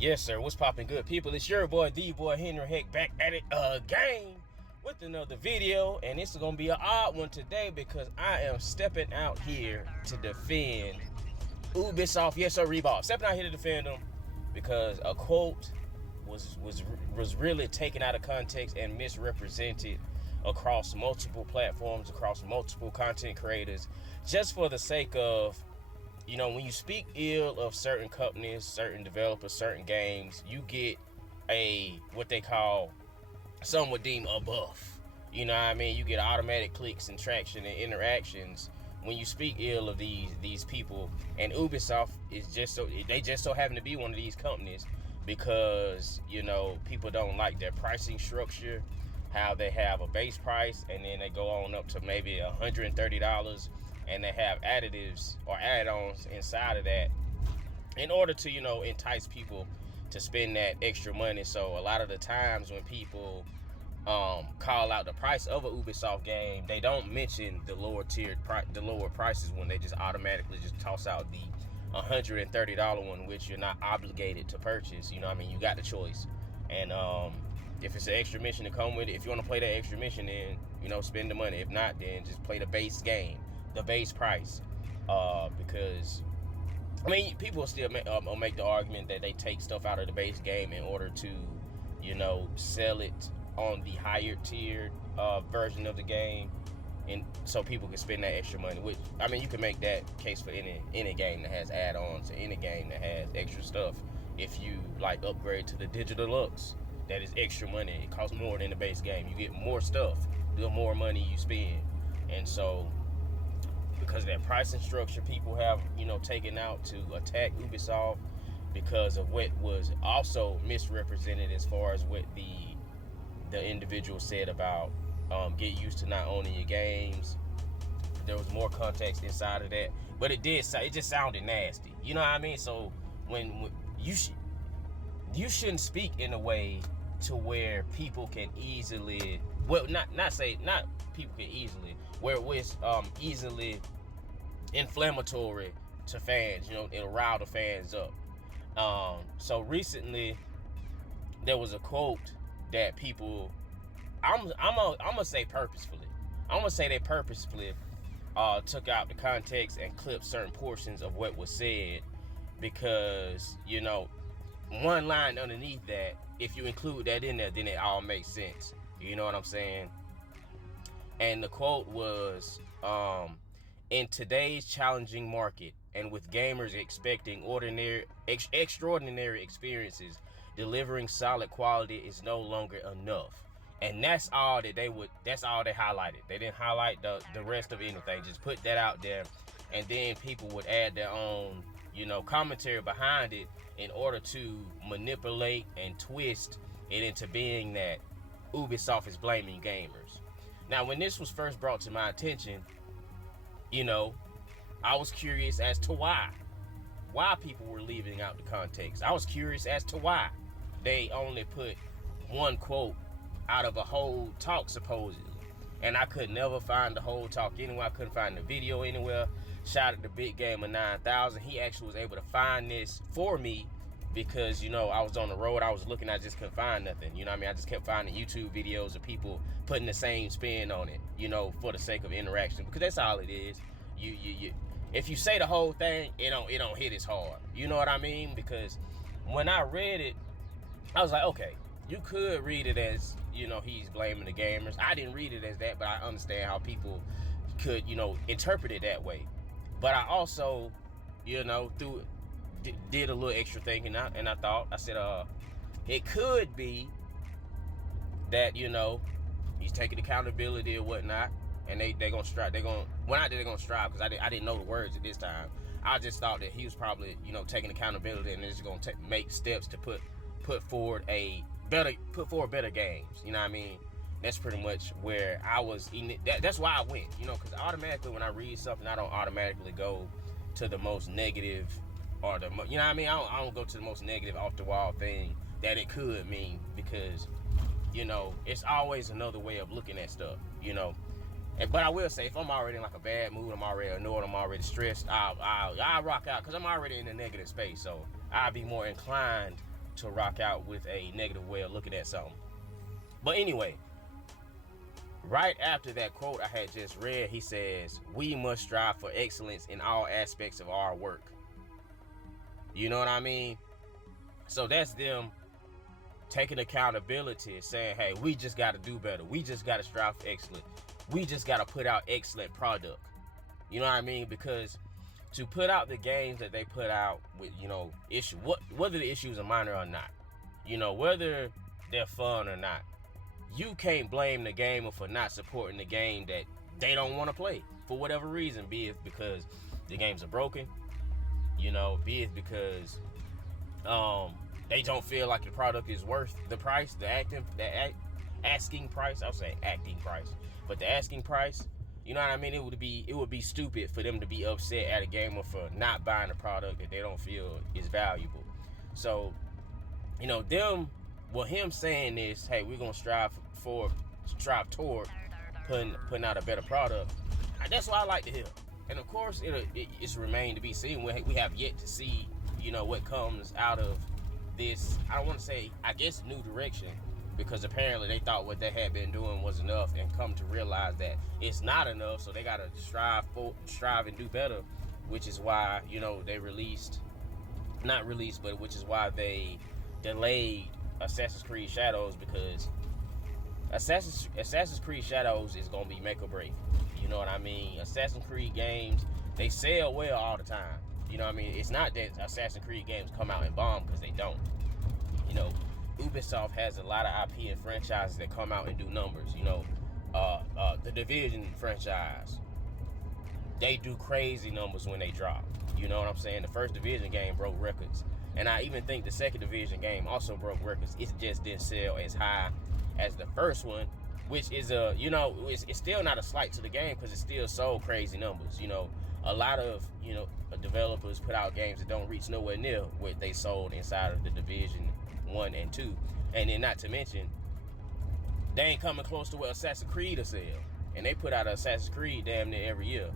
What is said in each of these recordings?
Yes, sir. What's poppin' good, people? It's your boy, the boy Henry Heck, back at it again with another video. And this is gonna be an odd one today because I am stepping out here to defend UBISOFT. Yes, sir, Reebok. Stepping out here to defend them because a quote was really taken out of context and misrepresented across multiple platforms, across multiple content creators, just for the sake of, you know, when you speak ill of certain companies, certain developers, certain games, you get what they call, some would deem, a buff. You know what I mean? You get automatic clicks and traction and interactions when you speak ill of these people. And Ubisoft is just so happen to be one of these companies because, you know, people don't like their pricing structure, how they have a base price and then they go on up to maybe $130, and they have additives or add-ons inside of that in order to, you know, entice people to spend that extra money. So a lot of the times when people call out the price of a Ubisoft game, they don't mention the lower prices when they just automatically just toss out the $130 one, which you're not obligated to purchase. You know what I mean? You got the choice. And if it's an extra mission to come with it, if you want to play that extra mission, then, you know, spend the money. If not, then just play the base game, the base price. Because, I mean, people still make the argument that they take stuff out of the base game in order to, you know, sell it on the higher tiered version of the game, and so people can spend that extra money. Which, I mean, you can make that case for any game that has add-ons, or any game that has extra stuff. If you like upgrade to the digital deluxe, that is extra money. It costs more than the base game. You get more stuff, the more money you spend. And so, because of that pricing structure, people have, you know, taken out to attack Ubisoft because of what was also misrepresented as far as what the individual said about get used to not owning your games. There was more context inside of that, but it just sounded nasty. You know what I mean? So when you shouldn't speak in a way to where people can easily, well, not people can easily, where it was easily inflammatory to fans. You know, it'll rile the fans up. So recently there was a quote that people, I'm gonna say purposefully, they purposefully took out the context and clipped certain portions of what was said, because, you know, one line underneath that, if you include that in there, then it all makes sense. You know what I'm saying? And the quote was, in today's challenging market, and with gamers expecting extraordinary experiences, delivering solid quality is no longer enough. And that's all they highlighted. They didn't highlight the rest of anything. Just put that out there, and then people would add their own, you know, commentary behind it in order to manipulate and twist it into being that Ubisoft is blaming gamers. Now, when this was first brought to my attention, you know, I was curious as to why people were leaving out the context. I was curious as to why they only put one quote out of a whole talk, supposedly. And I could never find the whole talk anywhere. I couldn't find the video anywhere. Shout out to Big Gamer 9000. He actually was able to find this for me because, you know, I was on the road. I was looking. I just couldn't find nothing. You know what I mean? I just kept finding YouTube videos of people putting the same spin on it, you know, for the sake of interaction. Because that's all it is. You if you say the whole thing, it don't hit as hard. You know what I mean? Because when I read it, I was like, okay, you could read it as, you know, he's blaming the gamers. I didn't read it as that, but I understand how people could, you know, interpret it that way. But I also, you know, did a little extra thinking, and I said, it could be that, you know, he's taking accountability or whatnot, and they're gonna strive. They're gonna strive, because I didn't know the words at this time. I just thought that he was probably, you know, taking accountability and is gonna make steps to put forward better games. You know what I mean? That's pretty much where I was. That's why I went. You know, because automatically when I read something, I don't automatically go to the most negative, or you know what I mean? I don't go to the most negative, off the wall thing that it could mean, because, you know, it's always another way of looking at stuff. You know. But I will say, if I'm already in like a bad mood, I'm already annoyed, I'm already stressed, I'll rock out, because I'm already in a negative space. So I'll be more inclined to rock out with a negative way of looking at something. But anyway, right after that quote I had just read, he says, we must strive for excellence in all aspects of our work. You know what I mean? So that's them taking accountability, saying, hey, we just got to do better. We just got to strive for excellence. We just got to put out excellent product. You know what I mean? Because to put out the games that they put out with, you know, whether the issues are minor or not, you know, whether they're fun or not, you can't blame the gamer for not supporting the game that they don't want to play for whatever reason, be it because the games are broken, you know, be it because they don't feel like the product is worth the price, asking price. I would say acting price, but the asking price. You know what I mean? It would be stupid for them to be upset at a gamer for not buying a product that they don't feel is valuable. So, you know, him saying this, hey, we're gonna strive toward putting out a better product. That's what I like to hear. And of course, it's remained to be seen. We have yet to see, you know, what comes out of this. I don't want to say, I guess, new direction, because apparently they thought what they had been doing was enough, and come to realize that it's not enough. So they got to strive and do better, which is why, you know, which is why they delayed Assassin's Creed Shadows, because Assassin's Creed Shadows is gonna be make or break. You know what I mean? Assassin's Creed games, they sell well all the time. You know what I mean? It's not that Assassin's Creed games come out and bomb, because they don't. You know, Ubisoft has a lot of IP and franchises that come out and do numbers. You know, the Division franchise, they do crazy numbers when they drop. You know what I'm saying? The first Division game broke records, and I even think the second Division game also broke records. It just didn't sell as high as the first one, which is it's still not a slight to the game, because it still sold crazy numbers. You know, a lot of, you know, developers put out games that don't reach nowhere near what they sold inside of the Division 1 and 2, and then not to mention, they ain't coming close to what Assassin's Creed will sell, and they put out Assassin's Creed damn near every year.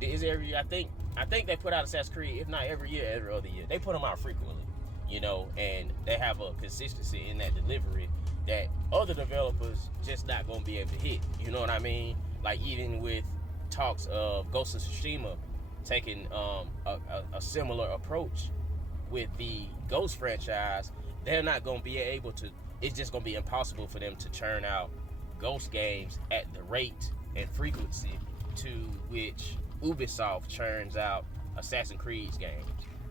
Is every year? I think they put out Assassin's Creed, if not every year, every other year. They put them out frequently, you know, and they have a consistency in that delivery that other developers just not gonna be able to hit. You know what I mean? Like, even with talks of Ghost of Tsushima taking a similar approach with the Ghost franchise, they're not gonna be able to. It's just gonna be impossible for them to churn out Ghost games at the rate and frequency to which Ubisoft churns out Assassin's Creed games.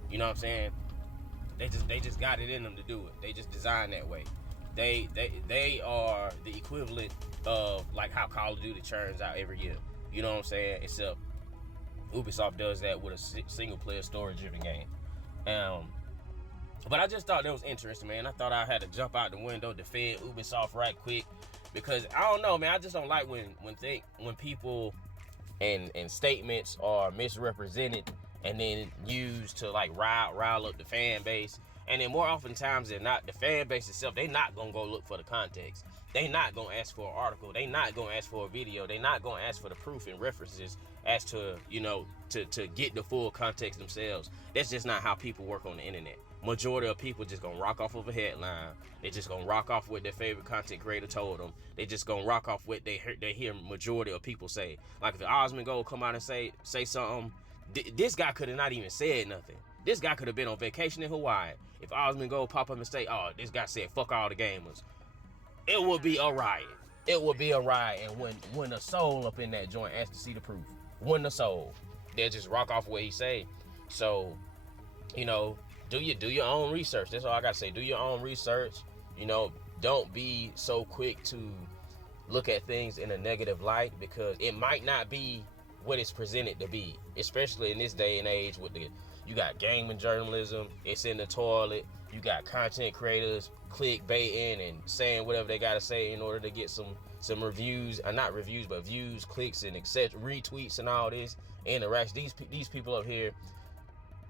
You know what I'm saying? They just got it in them to do it. They just designed that way. They are the equivalent of like how Call of Duty churns out every year. You know what I'm saying? Except Ubisoft does that with a single player story driven game. But I just thought that was interesting, man. I thought I had to jump out the window, defend Ubisoft right quick, because I don't know, man. I just don't like when people and statements are misrepresented and then used to like rile up the fan base. And then more oftentimes than not, the fan base itself, they not gonna go look for the context. They not gonna ask for an article. They not gonna ask for a video. They not gonna ask for the proof and references as to, you know, to get the full context themselves. That's just not how people work on the internet. Majority of people just gonna rock off of a headline. They just gonna rock off what their favorite content creator told them. They just gonna rock off what they hear majority of people say. Like, if the Osmond Gold come out and say something, this guy could have not even said nothing. This guy could have been on vacation in Hawaii. If Osmond Gold pop up and say, oh, this guy said fuck all the gamers, it would be a riot. It would be a riot. And when a soul up in that joint asks to see the proof, when the soul, they'll just rock off what he say. So, you know, do your own research. That's all I gotta say. Do your own research. You know, don't be so quick to look at things in a negative light, because it might not be what it's presented to be, especially in this day and age with you got gaming journalism, it's in the toilet, you got content creators clickbaiting and saying whatever they gotta say in order to get some reviews, not reviews, but views, clicks, and etc., retweets and all this interaction. These people up here,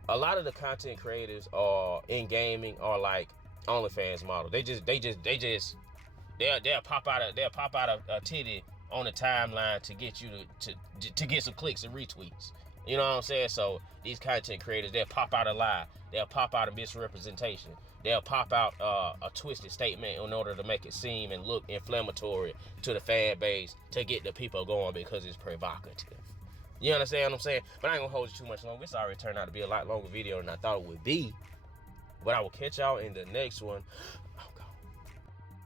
a lot of the content creators are in gaming are like OnlyFans model. They'll pop out a titty on the timeline to get you to get some clicks and retweets. You know what I'm saying? So these content creators, they'll pop out a lie. They'll pop out a misrepresentation. They'll pop out a twisted statement in order to make it seem and look inflammatory to the fan base to get the people going because it's provocative. You understand what I'm saying? But I ain't gonna hold you too much longer. This already turned out to be a lot longer video than I thought it would be. But I will catch y'all in the next one.